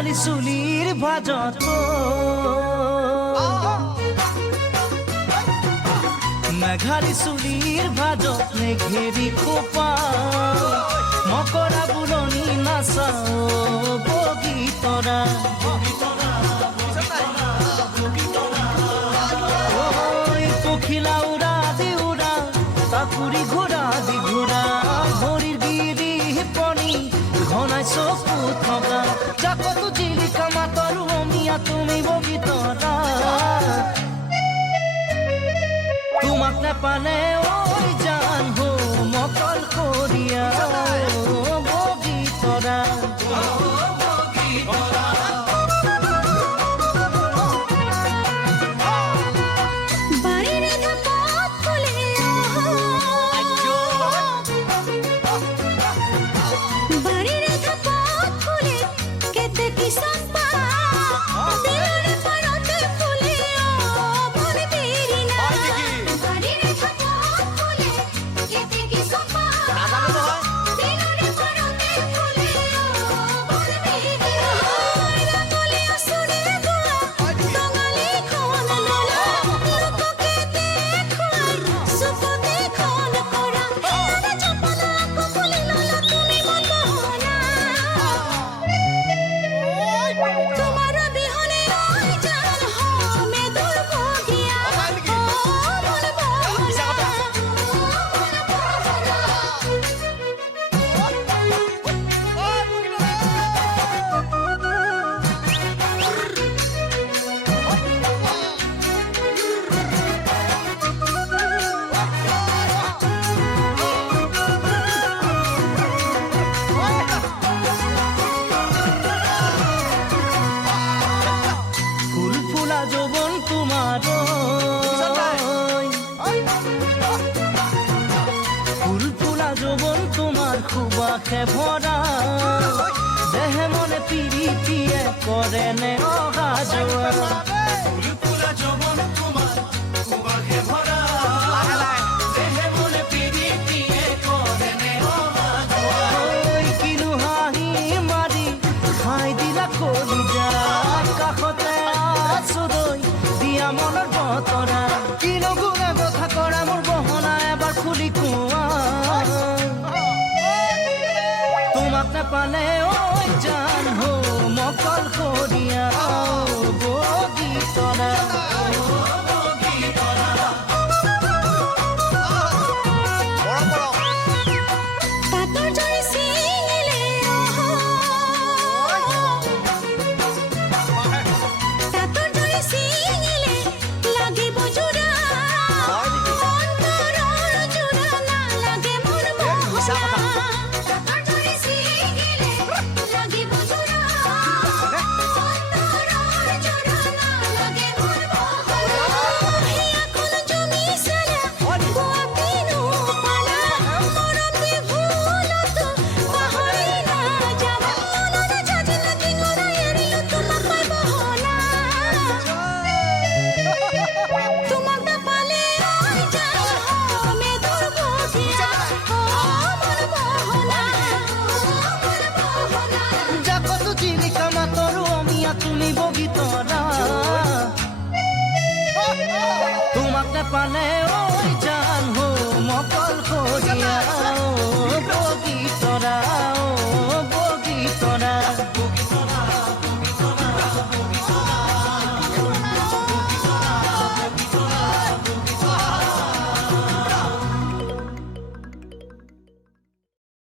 মেঘালী চুলিৰ ভাজত মেঘালী চুলিৰ ভাজত মেঘেৰি খোপা মকৰা বুলনি নাচাও বগীতৰা পখিলা উৰা দি উৰা তাকুৰি ঘোৰা দি ঘোৰা ভৰিৰ গিৰি পনি ঘনাই চকু থকা জাকতো জিলিকা মাতৰ অমিয়া তুমি বগীতৰা তোমাক নেপালে ঐ জান হো মকল কৰিয়া বগীতৰা খুবাখে ভৰা দেহে মনে পিৰিতিয়ে কৰে নে অহা যোৱা ফুলফুলা যৌবন তোমাৰ খুবাখে ভৰা দেহে মনে পিৰিতিয়ে কৰে নে অহা যোৱা কিনো হাঁহি মাৰি খাই দিলা কলিজা কাষতে আছো ৰৈ দিয়া মনৰ বতৰা কিনো গুণে কথা কৰা মোৰ গহনা এবাৰ খুলি কোৱা তোমাক নেপালে ঐ জান হো মকল কৰিয়া বগীতৰা তুমি বগীতৰা তোমাক নেপালে